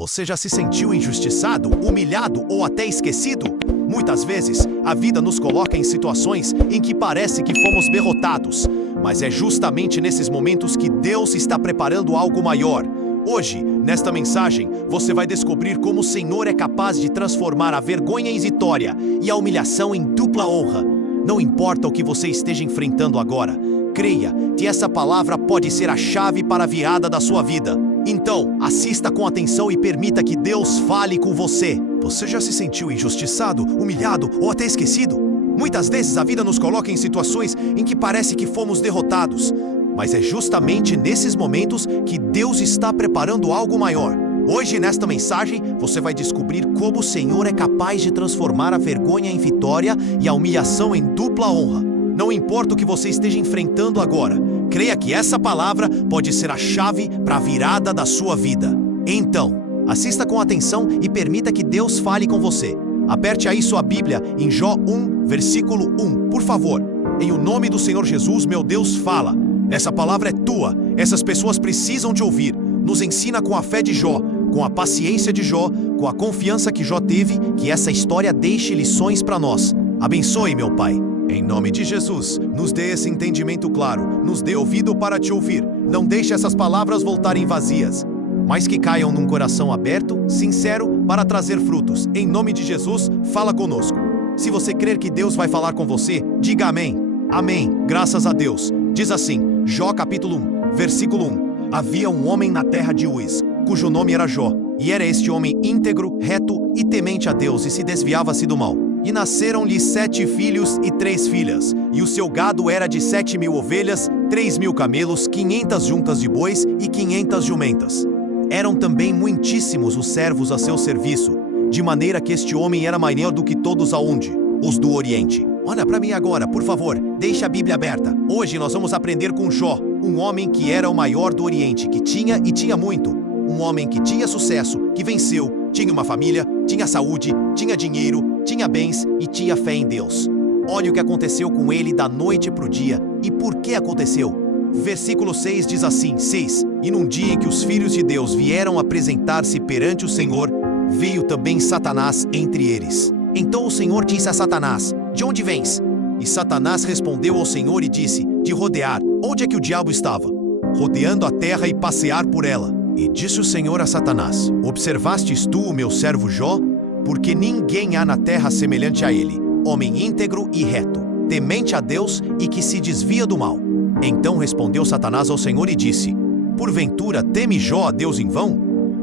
Você já se sentiu injustiçado, humilhado ou até esquecido? Muitas vezes, a vida nos coloca em situações em que parece que fomos derrotados. Mas é justamente nesses momentos que Deus está preparando algo maior. Hoje, nesta mensagem, você vai descobrir como o Senhor é capaz de transformar a vergonha em vitória e a humilhação em dupla honra. Não importa o que você esteja enfrentando agora, creia que essa palavra pode ser a chave para a virada da sua vida. Então, assista com atenção e permita que Deus fale com você. Você já se sentiu injustiçado, humilhado ou até esquecido? Muitas vezes a vida nos coloca em situações em que parece que fomos derrotados. Mas é justamente nesses momentos que Deus está preparando algo maior. Hoje, nesta mensagem, você vai descobrir como o Senhor é capaz de transformar a vergonha em vitória e a humilhação em dupla honra. Não importa o que você esteja enfrentando agora, creia que essa palavra pode ser a chave para a virada da sua vida. Então, assista com atenção e permita que Deus fale com você. Aperte aí sua Bíblia em Jó 1, versículo 1, por favor. Em o nome do Senhor Jesus, meu Deus, fala. Essa palavra é tua, essas pessoas precisam te ouvir. Nos ensina com a fé de Jó, com a paciência de Jó, com a confiança que Jó teve, que essa história deixe lições para nós. Abençoe, meu Pai. Em nome de Jesus, nos dê esse entendimento claro, nos dê ouvido para te ouvir. Não deixe essas palavras voltarem vazias, mas que caiam num coração aberto, sincero, para trazer frutos. Em nome de Jesus, fala conosco. Se você crer que Deus vai falar com você, diga amém. Amém, graças a Deus. Diz assim, Jó capítulo 1, versículo 1. Havia um homem na terra de Uz, cujo nome era Jó, e era este homem íntegro, reto e temente a Deus, e se desviava-se do mal. E nasceram-lhe 7 filhos e 3 filhas, e o seu gado era de 7.000 ovelhas, 3.000 camelos, 500 juntas de bois e 500 jumentas. Eram também muitíssimos os servos a seu serviço, de maneira que este homem era maior do que todos aonde? Os do Oriente. Olha para mim agora, por favor, deixa a Bíblia aberta. Hoje nós vamos aprender com Jó, um homem que era o maior do Oriente, que tinha e tinha muito. Um homem que tinha sucesso, que venceu, tinha uma família, tinha saúde, tinha dinheiro, tinha bens e tinha fé em Deus. Olha o que aconteceu com ele da noite para o dia. E por que aconteceu? Versículo 6 diz assim, 6. E num dia em que os filhos de Deus vieram apresentar-se perante o Senhor, veio também Satanás entre eles. Então o Senhor disse a Satanás, de onde vens? E Satanás respondeu ao Senhor e disse, de rodear. Onde é que o diabo estava? Rodeando a terra e passear por ela. E disse o Senhor a Satanás, observastes tu o meu servo Jó? Porque ninguém há na terra semelhante a ele, homem íntegro e reto, temente a Deus e que se desvia do mal. Então respondeu Satanás ao Senhor e disse, porventura teme Jó a Deus em vão?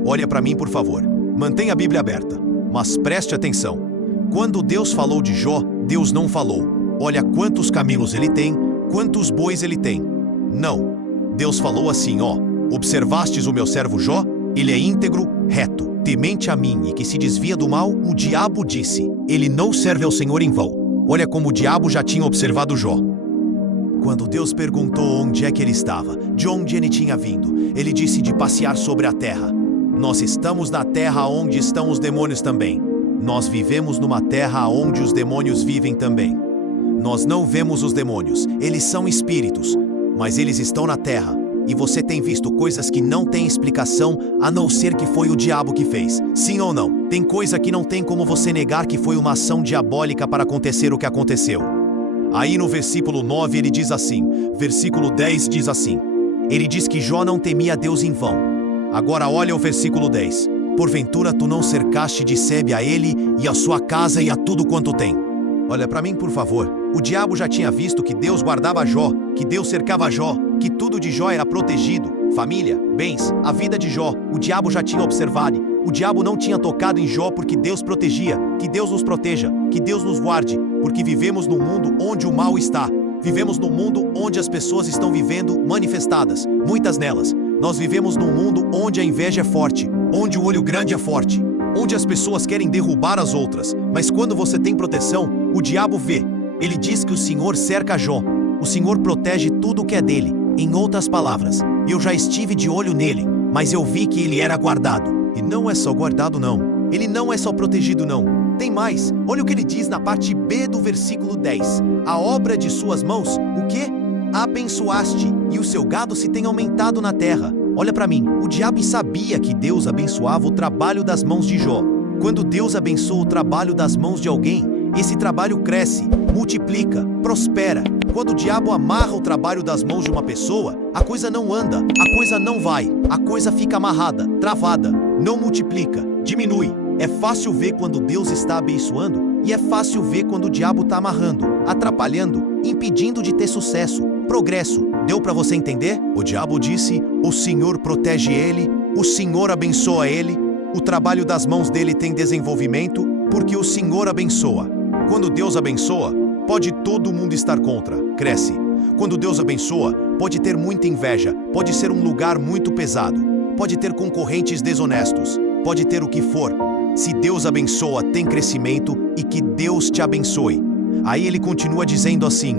Olha para mim, por favor. Mantenha a Bíblia aberta, mas preste atenção. Quando Deus falou de Jó, Deus não falou, olha quantos camelos ele tem, quantos bois ele tem. Não. Deus falou assim, observastes o meu servo Jó? Ele é íntegro, reto, temente a mim e que se desvia do mal. O diabo disse, ele não serve ao Senhor em vão. Olha como o diabo já tinha observado Jó. Quando Deus perguntou onde é que ele estava, de onde ele tinha vindo, ele disse de passear sobre a terra. Nós estamos na terra onde estão os demônios também. Nós vivemos numa terra onde os demônios vivem também. Nós não vemos os demônios, eles são espíritos, mas eles estão na terra. E você tem visto coisas que não têm explicação, a não ser que foi o diabo que fez. Sim ou não? Tem coisa que não tem como você negar que foi uma ação diabólica para acontecer o que aconteceu. Aí no versículo 9 ele diz assim, versículo 10 diz assim, ele diz que Jó não temia a Deus em vão. Agora olha o versículo 10. Porventura tu não cercaste de sebe a ele e a sua casa e a tudo quanto tem. Olha para mim, por favor. O diabo já tinha visto que Deus guardava Jó, que Deus cercava Jó, que tudo de Jó era protegido, família, bens, a vida de Jó. O diabo já tinha observado. O diabo não tinha tocado em Jó porque Deus protegia. Que Deus nos proteja, que Deus nos guarde, porque vivemos num mundo onde o mal está. Vivemos num mundo onde as pessoas estão vivendo manifestadas, muitas nelas. Nós vivemos num mundo onde a inveja é forte, onde o olho grande é forte, onde as pessoas querem derrubar as outras. Mas quando você tem proteção, o diabo vê. Ele diz que o Senhor cerca Jó. O Senhor protege tudo o que é dele. Em outras palavras, eu já estive de olho nele, mas eu vi que ele era guardado. E não é só guardado não. Ele não é só protegido não. Tem mais. Olha o que ele diz na parte B do versículo 10. A obra de suas mãos, o quê? Abençoaste, e o seu gado se tem aumentado na terra. Olha para mim, o diabo sabia que Deus abençoava o trabalho das mãos de Jó. Quando Deus abençoa o trabalho das mãos de alguém, esse trabalho cresce, multiplica, prospera. Quando o diabo amarra o trabalho das mãos de uma pessoa, a coisa não anda, a coisa não vai, a coisa fica amarrada, travada, não multiplica, diminui. É fácil ver quando Deus está abençoando e é fácil ver quando o diabo está amarrando, atrapalhando, impedindo de ter sucesso, progresso. Deu para você entender? O diabo disse: o Senhor protege ele, o Senhor abençoa ele, o trabalho das mãos dele tem desenvolvimento, porque o Senhor abençoa. Quando Deus abençoa, pode todo mundo estar contra, cresce. Quando Deus abençoa, pode ter muita inveja, pode ser um lugar muito pesado, pode ter concorrentes desonestos, pode ter o que for. Se Deus abençoa, tem crescimento e que Deus te abençoe. Aí ele continua dizendo assim,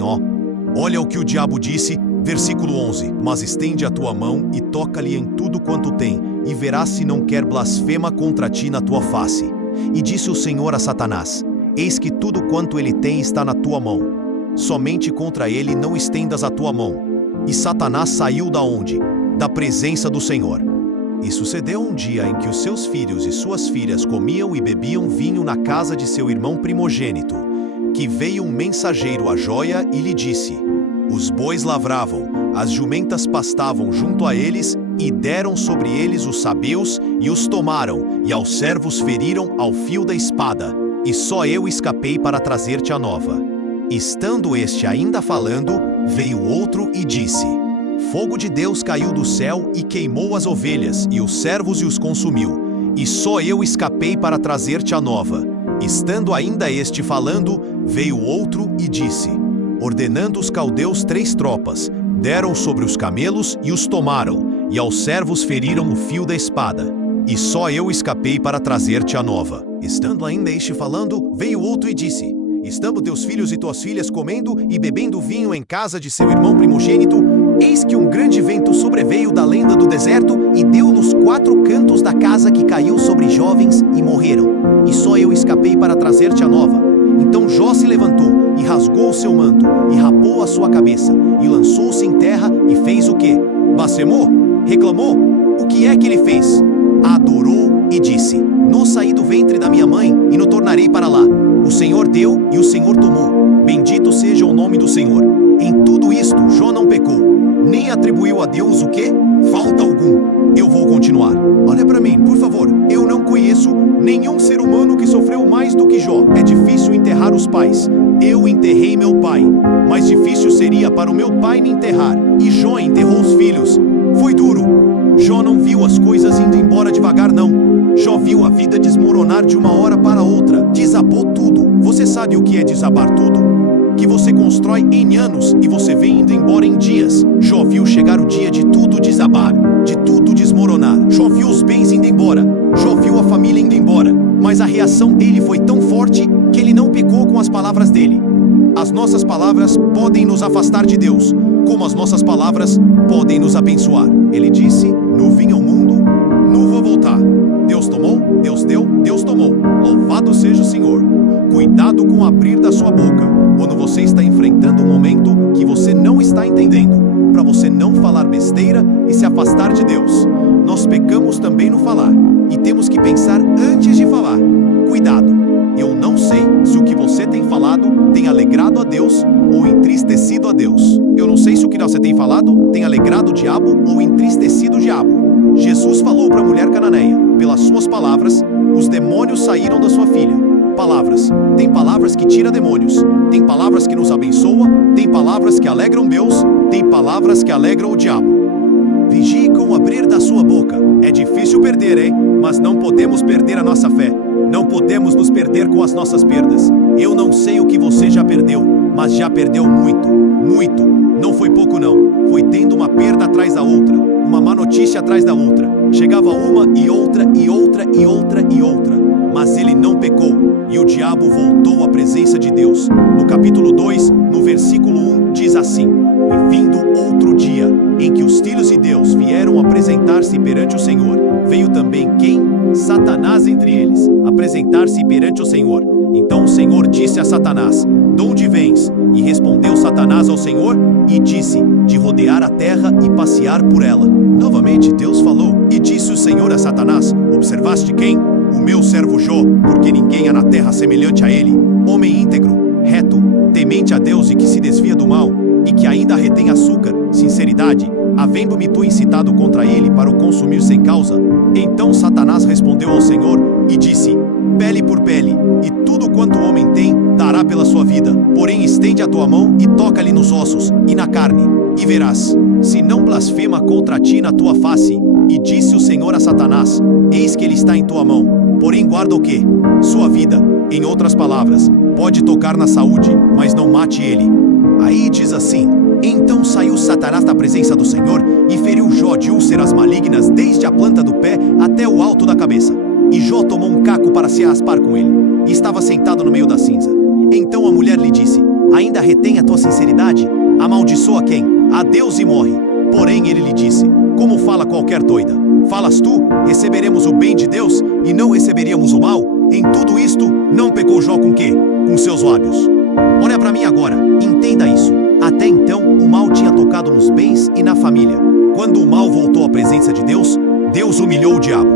olha o que o diabo disse, versículo 11. Mas estende a tua mão e toca-lhe em tudo quanto tem, e verás se não quer blasfema contra ti na tua face. E disse o Senhor a Satanás: eis que tudo quanto ele tem está na tua mão. Somente contra ele não estendas a tua mão. E Satanás saiu da onde? Da presença do Senhor. E sucedeu um dia em que os seus filhos e suas filhas comiam e bebiam vinho na casa de seu irmão primogênito, que veio um mensageiro a Joia e lhe disse: os bois lavravam, as jumentas pastavam junto a eles, e deram sobre eles os sabeus, e os tomaram, e aos servos feriram ao fio da espada, e só eu escapei para trazer-te a nova. Estando este ainda falando, veio outro e disse: fogo de Deus caiu do céu e queimou as ovelhas, e os servos e os consumiu, e só eu escapei para trazer-te a nova. Estando ainda este falando, veio outro e disse: ordenando os caldeus 3 tropas, deram sobre os camelos e os tomaram, e aos servos feriram o fio da espada, e só eu escapei para trazer-te a nova. Estando ainda este falando, veio outro e disse: estando teus filhos e tuas filhas comendo e bebendo vinho em casa de seu irmão primogênito, eis que um grande vento sobreveio da lenda do deserto e deu nos 4 cantos da casa, que caiu sobre jovens e morreram, e só eu escapei para trazer-te a nova. Então Jó se levantou e rasgou o seu manto e rapou a sua cabeça e lançou-se em terra e fez o quê? Blasfemou? Reclamou? O que é que ele fez? Adorou e disse: não saí do ventre da minha mãe e não tornarei para lá. O Senhor deu e o Senhor tomou. Bendito seja o nome do Senhor. Em tudo isto Jó não pecou, nem atribuiu a Deus o quê? Falta algum. Eu vou continuar. Olha para mim, por favor. Eu não conheço nenhum ser humano que sofreu mais do que Jó. É difícil enterrar os pais. Eu enterrei meu pai. Mais difícil seria para o meu pai me enterrar. E Jó enterrou os filhos. Foi duro. Jó não viu as coisas indo embora devagar, não. Jó viu a vida desmoronar de uma hora para outra. Desabou tudo. Você sabe o que é desabar tudo? Que você constrói em anos e você vem indo embora em dias. Jó viu chegar o dia de tudo desabar, de tudo desmoronar. Jó viu os bens indo embora. Jó viu a família indo embora. Mas a reação dele foi tão forte que ele não pecou com as palavras dele. As nossas palavras podem nos afastar de Deus, como as nossas palavras podem nos abençoar. Ele disse: nu vim ao mundo, nu vou voltar. Deus tomou, Deus deu, Deus tomou. Louvado seja o Senhor. Cuidado com o abrir da sua boca quando você está enfrentando um momento que você não está entendendo, para você não falar besteira e se afastar de Deus. Nós pecamos também no falar e temos que pensar antes de falar. Cuidado, eu não sei se o que você tem falado tem alegrado a Deus ou entristecido a Deus. Eu não sei se o que você tem falado tem alegrado o diabo ou entristecido o diabo. Jesus falou para a mulher cananeia: pelas suas palavras, os demônios saíram da sua filha. Palavras. Tem palavras que tiram demônios. Tem palavras que nos abençoam. Tem palavras que alegram Deus. Tem palavras que alegram o diabo. Vigie com o abrir da sua boca. É difícil perder, hein? Mas não podemos perder a nossa fé. Não podemos nos perder com as nossas perdas. Eu não sei o que você já perdeu, mas já perdeu muito. Muito. Não foi pouco não. Foi tendo uma perda atrás da outra. Uma má notícia atrás da outra. Chegava uma e outra e outra e outra e outra. Mas ele não pecou, e o diabo voltou à presença de Deus. No capítulo 2, no versículo 1, diz assim: e vindo outro dia, em que os filhos de Deus vieram apresentar-se perante o Senhor, veio também quem? Satanás entre eles, apresentar-se perante o Senhor. Então o Senhor disse a Satanás: de onde vens? E respondeu Satanás ao Senhor e disse: de rodear a terra e passear por ela. Novamente Deus falou, e disse o Senhor a Satanás: observaste quem? O meu servo Jó, porque ninguém há na terra semelhante a ele, homem íntegro, reto, temente a Deus e que se desvia do mal, e que ainda retém açúcar, sinceridade, havendo-me tu incitado contra ele para o consumir sem causa. Então Satanás respondeu ao Senhor e disse: pele por pele, e tudo quanto o homem tem, dará pela sua vida. Porém estende a tua mão e toca-lhe nos ossos e na carne, e verás, se não blasfema contra ti na tua face. E disse o Senhor a Satanás: eis que ele está em tua mão, porém guarda o quê? Sua vida. Em outras palavras, pode tocar na saúde, mas não mate ele. Aí diz assim: então saiu Satanás da presença do Senhor e feriu Jó de úlceras malignas desde a planta do pé até o alto da cabeça. E Jó tomou um caco para se raspar com ele, e estava sentado no meio da cinza. Então a mulher lhe disse: ainda retém a tua sinceridade? Amaldiçoa quem? A Deus e morre. Porém ele lhe disse: como fala qualquer doida? Falas tu, receberemos o bem de Deus e não receberíamos o mal? Em tudo isto, não pecou Jó com quê? Com seus lábios. Olha para mim agora, entenda isso. Até então, o mal tinha tocado nos bens e na família. Quando o mal voltou à presença de Deus, Deus humilhou o diabo.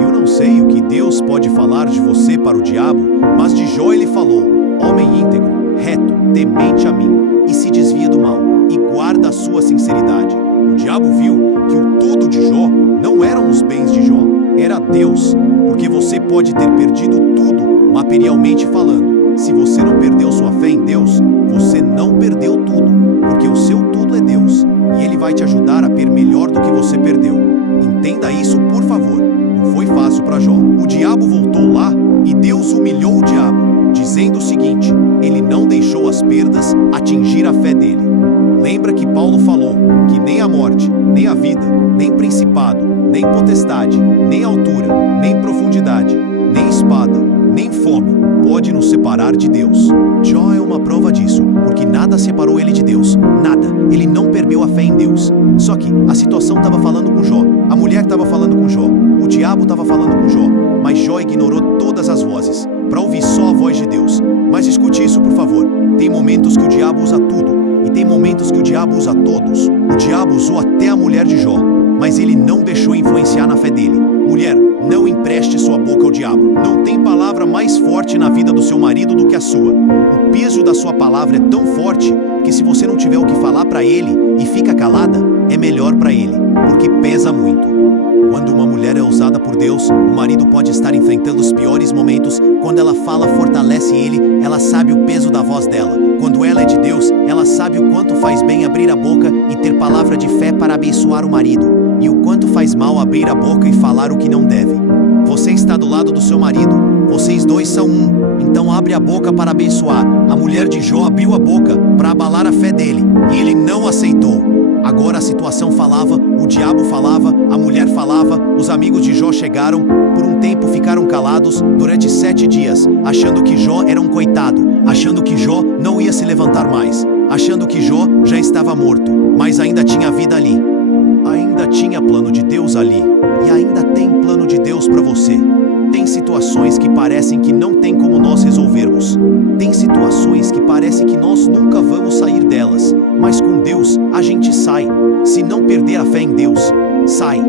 Eu não sei o que Deus pode falar de você para o diabo, mas de Jó ele falou: homem íntegro, reto, temente a mim, e se desvia do mal, e guarda a sua sinceridade. O diabo viu que o tudo de Jó não eram os bens de Jó, era Deus, porque você pode ter perdido tudo, materialmente falando. Se você não perdeu sua fé em Deus, você não perdeu tudo, porque o seu tudo é Deus, e Ele vai te ajudar a ter melhor do que você perdeu. Entenda isso, por favor. Não foi fácil para Jó. O diabo voltou lá e Deus humilhou o diabo, dizendo o seguinte: ele não deixou as perdas atingir a fé dele. Lembra que Paulo falou que nem a morte, nem a vida, nem principado, nem potestade, nem altura, nem profundidade, nem espada, nem fome pode nos separar de Deus. Jó é uma prova disso, porque nada separou ele de Deus, nada. Ele não perdeu a fé em Deus. Só que a situação estava falando com Jó, a mulher estava falando com Jó, o diabo estava falando com Jó, mas Jó ignorou todas as vozes para ouvir só a voz de Deus. Mas escute isso, por favor. Tem momentos que o diabo usa tudo, e tem momentos que o diabo usa todos. O diabo usou até a mulher de Jó, mas ele não deixou influenciar na fé dele. Mulher, não empreste sua boca ao diabo. Não tem palavra mais forte na vida do seu marido do que a sua. O peso da sua palavra é tão forte que se você não tiver o que falar para ele e fica calada, é melhor para ele, porque pesa muito. Quando uma mulher é usada por Deus, o marido pode estar enfrentando os piores momentos. Quando ela fala, fortalece ele, ela sabe o peso da voz dela. Quando ela é de Deus, ela sabe o quanto faz bem abrir a boca e ter palavra de fé para abençoar o marido, e o quanto faz mal abrir a boca e falar o que não deve. Você está do lado do seu marido, vocês dois são um, então abre a boca para abençoar. A mulher de Jó abriu a boca para abalar a fé dele, e ele não aceitou. Agora a situação falava, o diabo falava, a mulher falava, os amigos de Jó chegaram, por um tempo ficaram calados durante 7 dias, achando que Jó era um coitado, achando que Jó não ia se levantar mais, achando que Jó já estava morto, mas ainda tinha vida ali. Ainda tinha plano de Deus ali, e ainda tem plano de Deus para você. Tem situações que parecem que não tem como nós resolvermos. Tem situações que parece que nós nunca vamos sair delas, mas com Deus a gente sai. Se não perder a fé em Deus, sai.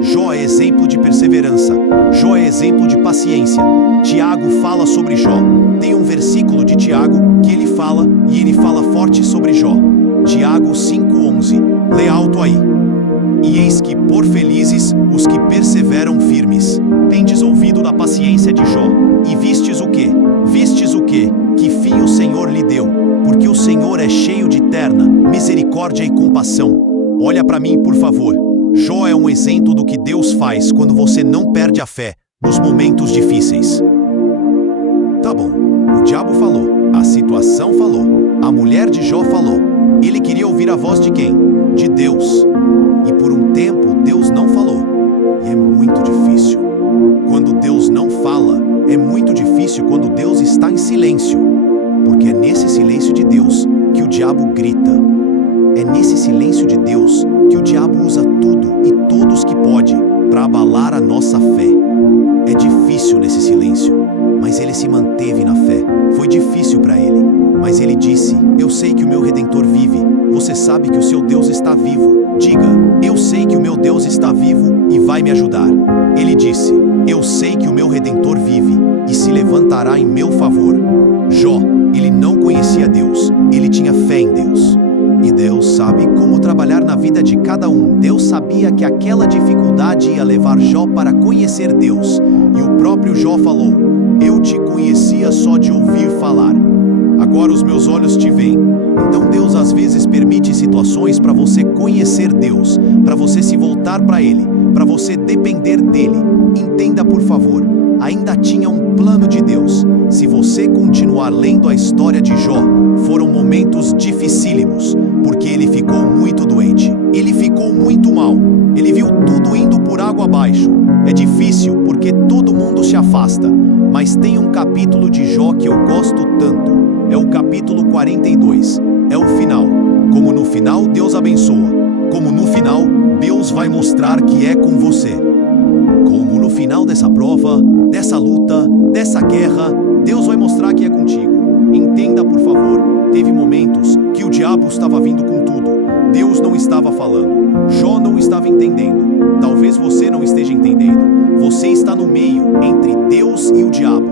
Jó é exemplo de perseverança. Jó é exemplo de paciência. Tiago fala sobre Jó. Tem um versículo de Tiago que ele fala, e ele fala forte sobre Jó. Tiago 5:11. Lê alto aí. E eis que por felizes os que perseveram firmes. Tendes ouvido da paciência de Jó, e vistes o quê? Vistes o quê? Que fim o Senhor lhe deu, porque o Senhor é cheio de terna, misericórdia e compassão. Olha para mim, por favor. Jó é um exemplo do que Deus faz quando você não perde a fé nos momentos difíceis. Tá bom, o diabo falou, a situação falou, a mulher de Jó falou. Ele queria ouvir a voz de quem? De Deus. E por um tempo Deus não falou. E é muito difícil. Quando Deus não fala, é muito difícil quando Deus está em silêncio. Porque é nesse silêncio de Deus que o diabo grita. É nesse silêncio de Deus que o diabo usa tudo e todos que pode para abalar a nossa fé. É difícil nesse silêncio, mas ele se manteve na fé. Foi difícil para ele, mas ele disse: eu sei que o meu Redentor vive, você sabe que o seu Deus está vivo. Diga, eu sei que o meu Deus está vivo e vai me ajudar. Ele disse, eu sei que o meu Redentor vive e se levantará em meu favor. Jó, ele não conhecia Deus, ele tinha fé em Deus. E Deus sabe como trabalhar na vida de cada um. Deus sabia que aquela dificuldade ia levar Jó para conhecer Deus. E o próprio Jó falou, eu te conhecia só de ouvir falar. Agora os meus olhos te veem. Então Deus às vezes permite situações para você conhecer Deus, para você se voltar para Ele, para você depender dEle. Entenda por favor, ainda tinha um plano de Deus. Se você continuar lendo a história de Jó, foram momentos dificílimos, porque ele ficou muito doente. Ele ficou muito mal. Ele viu tudo indo por água abaixo. É difícil porque todo mundo se afasta, mas tem um capítulo de Jó que eu gosto tanto. É o capítulo 42. É o final. Como no final Deus abençoa. Como no final Deus vai mostrar que é com você. Como no final dessa prova, dessa luta, dessa guerra, Deus vai mostrar que é contigo. Entenda por favor, teve momentos que o diabo estava vindo com tudo. Deus não estava falando. Jó não estava entendendo. Talvez você não esteja entendendo. Você está no meio entre Deus e o diabo.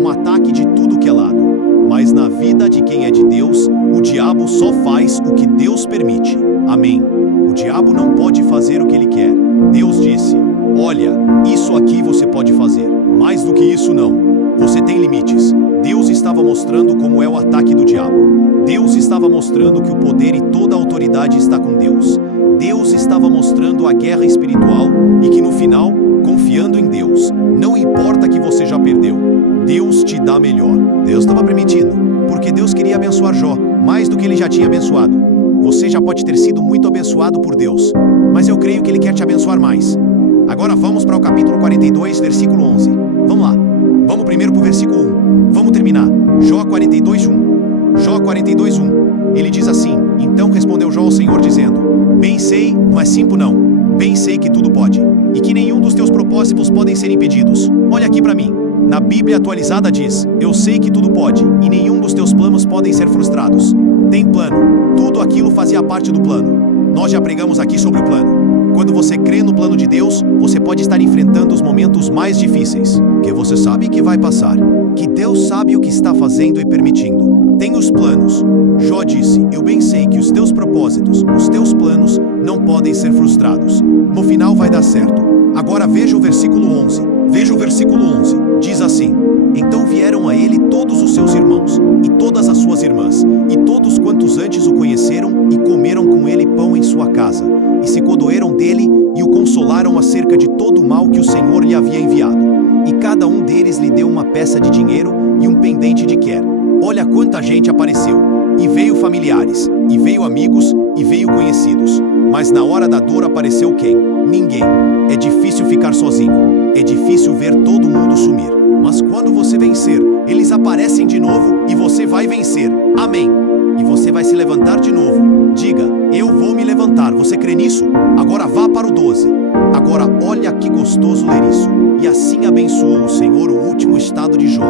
Um ataque de tudo que é lado. Mas na vida de quem é de Deus, o diabo só faz o que Deus permite. Amém. O diabo não pode fazer o que ele quer. Deus disse, olha, isso aqui você pode fazer. Mais do que isso não. Você tem limites. Deus estava mostrando como é o ataque do diabo. Deus estava mostrando que o poder e toda a autoridade está com Deus. Deus estava mostrando a guerra espiritual e que no final, confiando em Deus, não importa que você já perdeu, Deus te dá melhor. Deus estava permitindo, porque Deus queria abençoar Jó, mais do que ele já tinha abençoado. Você já pode ter sido muito abençoado por Deus, mas eu creio que Ele quer te abençoar mais. Agora vamos para o capítulo 42, versículo 11. Vamos lá. Vamos primeiro para o versículo 1. Vamos terminar. Jó 42, 1. Jó 42, 1. Ele diz assim, então respondeu Jó ao Senhor dizendo, bem sei, não é simples não, bem sei que tudo pode, e que nenhum dos teus propósitos podem ser impedidos. Olha aqui para mim. Na Bíblia atualizada diz, eu sei que tudo pode, e nenhum dos teus planos podem ser frustrados. Tem plano. Tudo aquilo fazia parte do plano. Nós já pregamos aqui sobre o plano. Quando você crê no plano de Deus, você pode estar enfrentando os momentos mais difíceis, que você sabe que vai passar, que Deus sabe o que está fazendo e permitindo. Tem os planos. Jó disse, eu bem sei que os teus propósitos, os teus planos, não podem ser frustrados. No final vai dar certo. Agora veja o versículo 11. Veja o versículo 11. Diz assim, então vieram a ele todos os seus irmãos, e todas as suas irmãs, e todos quantos antes o conheceram, e comeram com ele pão em sua casa, e se condoeram dele, e o consolaram acerca de todo o mal que o Senhor lhe havia enviado. E cada um deles lhe deu uma peça de dinheiro e um pendente de quer. Olha quanta gente apareceu, e veio familiares, e veio amigos, e veio conhecidos. Mas na hora da dor apareceu quem? Ninguém. É difícil ficar sozinho. É difícil ver todo mundo sumir. Mas quando você vencer, eles aparecem de novo e você vai vencer. Amém. E você vai se levantar de novo. Diga, eu vou me levantar. Você crê nisso? Agora vá para o 12. Agora olha que gostoso ler isso. E assim abençoou o Senhor o último estado de Jó,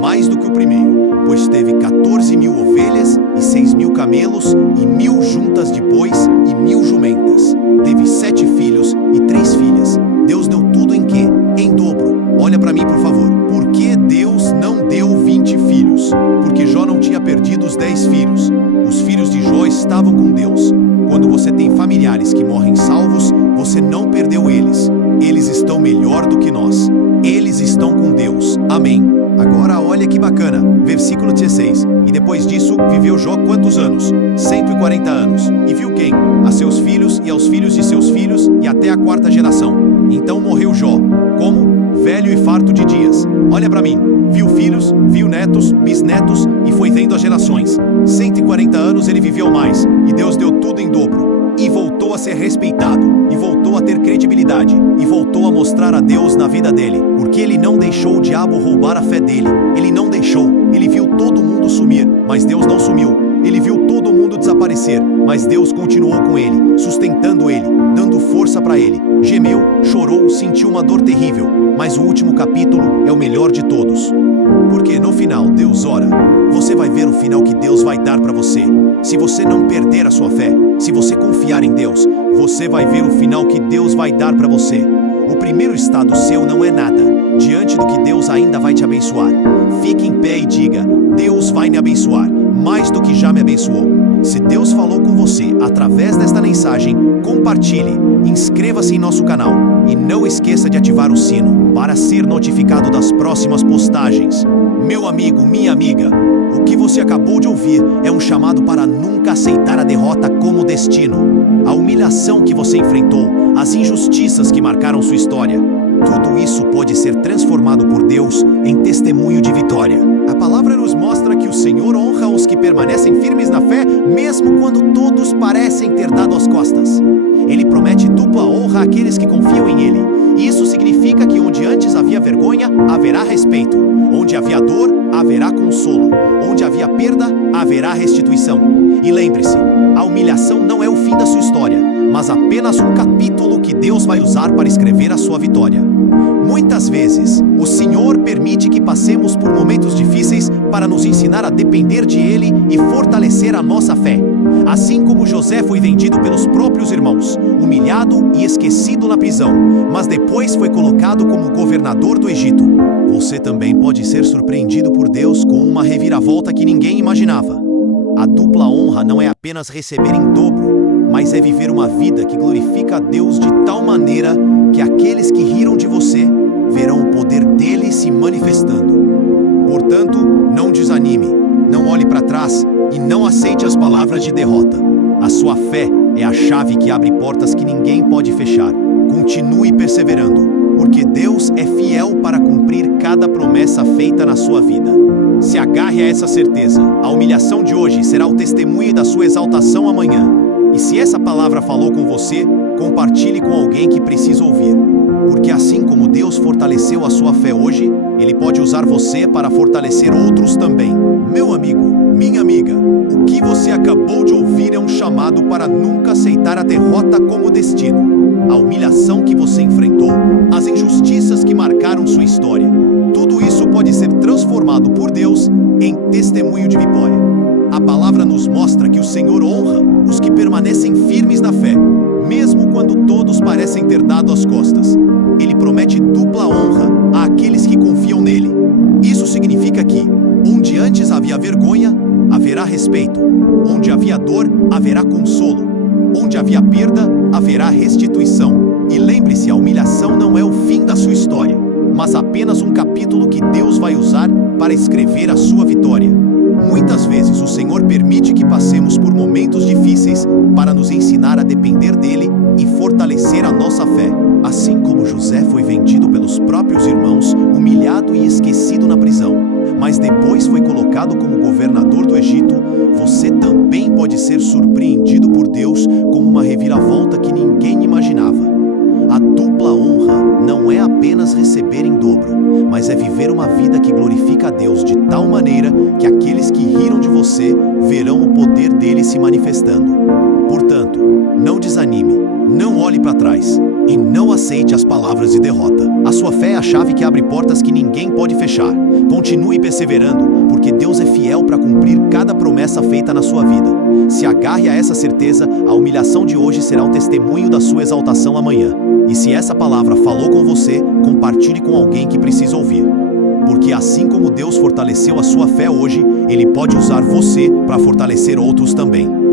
mais do que o primeiro, pois teve 14.000 ovelhas e 6.000 camelos e 1.000 juntas de bois e 1.000 jumentas. Teve 7 filhos e 3 filhas. Deus deu tudo em quê? Em dobro. Olha para mim, por favor. Por que Deus não deu 20 filhos? Porque Jó não tinha perdido os 10 filhos. Os filhos de Jó estavam com Deus. Quando você tem familiares que morrem salvos, você não perdeu eles. Eles estão melhor do que nós. Eles estão com Deus. Amém. Agora olha que bacana. Versículo 16. E depois disso, viveu Jó quantos anos? 140 anos. E viu quem? A seus filhos e aos filhos de seus filhos e até a 4ª geração. Então morreu Jó. Como? Velho e farto de dias. Olha para mim. Viu filhos, viu netos, bisnetos e foi vendo as gerações. 140 anos ele viveu mais. E Deus deu tudo em dobro. E voltou a ser respeitado, e voltou a ter credibilidade, e voltou a mostrar a Deus na vida dele, porque ele não deixou o diabo roubar a fé dele. Ele não deixou. Ele viu todo mundo sumir, mas Deus não sumiu. Ele viu todo mundo desaparecer, mas Deus continuou com ele, sustentando ele, dando força força para ele. Gemeu, chorou, sentiu uma dor terrível, mas o último capítulo é o melhor de todos. Porque no final, Deus ora. Você vai ver o final que Deus vai dar para você. Se você não perder a sua fé, se você confiar em Deus, você vai ver o final que Deus vai dar para você. O primeiro estado seu não é nada, diante do que Deus ainda vai te abençoar. Fique em pé e diga: Deus vai me abençoar, mais do que já me abençoou. Se Deus falou com você através desta mensagem, compartilhe, inscreva-se em nosso canal e não esqueça de ativar o sino para ser notificado das próximas postagens. Meu amigo, minha amiga, o que você acabou de ouvir é um chamado para nunca aceitar a derrota como destino. A humilhação que você enfrentou, as injustiças que marcaram sua história, tudo isso pode ser transformado por Deus em testemunho de vitória. A palavra nos mostra que o Senhor honra os que permanecem firmes na fé, mesmo quando todos parecem ter dado as costas. Ele promete dupla honra àqueles que confiam em Ele. Isso significa que onde antes havia vergonha, haverá respeito. Onde havia dor, haverá consolo. Onde havia perda, haverá restituição. E lembre-se, a humilhação não é o fim da sua história, mas apenas um capítulo que Deus vai usar para escrever a sua vitória. Muitas vezes, o Senhor permite que passemos por momentos difíceis para nos ensinar a depender de Ele e fortalecer a nossa fé. Assim como José foi vendido pelos próprios irmãos, humilhado e esquecido na prisão, mas depois foi colocado como governador do Egito, você também pode ser surpreendido por Deus com uma reviravolta que ninguém imaginava. A dupla honra não é apenas receber em dobro, mas é viver uma vida que glorifica a Deus de tal maneira que aqueles que riram de você verão o poder dele se manifestando. Portanto, não desanime, não olhe para trás e não aceite as palavras de derrota. A sua fé é a chave que abre portas que ninguém pode fechar. Continue perseverando, porque Deus é fiel para cumprir cada promessa feita na sua vida. Se agarre a essa certeza. A humilhação de hoje será o testemunho da sua exaltação amanhã. E se essa palavra falou com você, compartilhe com alguém que precisa ouvir. Porque assim como Deus fortaleceu a sua fé hoje, Ele pode usar você para fortalecer outros também. Meu amigo, minha amiga, o que você acabou de ouvir é um chamado para nunca aceitar a derrota como destino. A humilhação que você enfrentou, as injustiças que marcaram sua história, tudo isso pode ser transformado por Deus em testemunho de vitória. A palavra nos mostra que o Senhor honra os que permanecem firmes na fé, mesmo quando todos parecem ter dado as costas. Ele promete dupla honra àqueles que confiam nele. Isso significa que, onde antes havia vergonha, haverá respeito. Onde havia dor, haverá consolo. Onde havia perda, haverá restituição. E lembre-se, a humilhação não é o fim da sua história, mas apenas um capítulo que Deus vai usar para escrever a sua vitória. Muitas vezes o Senhor permite que passemos por momentos difíceis para nos ensinar a depender dele e fortalecer a nossa fé. Assim como José foi vendido pelos próprios irmãos, humilhado e esquecido na prisão, mas depois foi colocado como governador do Egito, você também pode ser surpreendido por Deus com uma reviravolta que ninguém imaginava. A dupla honra não é apenas receber em dobro, mas é viver uma vida que glorifica a Deus de tal maneira que aqueles que riram de você verão o poder dele se manifestando. Portanto, não desanime, não olhe para trás e não aceite as palavras de derrota. A sua fé é a chave que abre portas que ninguém pode fechar. Continue perseverando, porque Deus é fiel para cumprir cada promessa feita na sua vida. Se agarre a essa certeza, a humilhação de hoje será o testemunho da sua exaltação amanhã. E se essa palavra falou com você, compartilhe com alguém que precisa ouvir. Porque assim como Deus fortaleceu a sua fé hoje, Ele pode usar você para fortalecer outros também.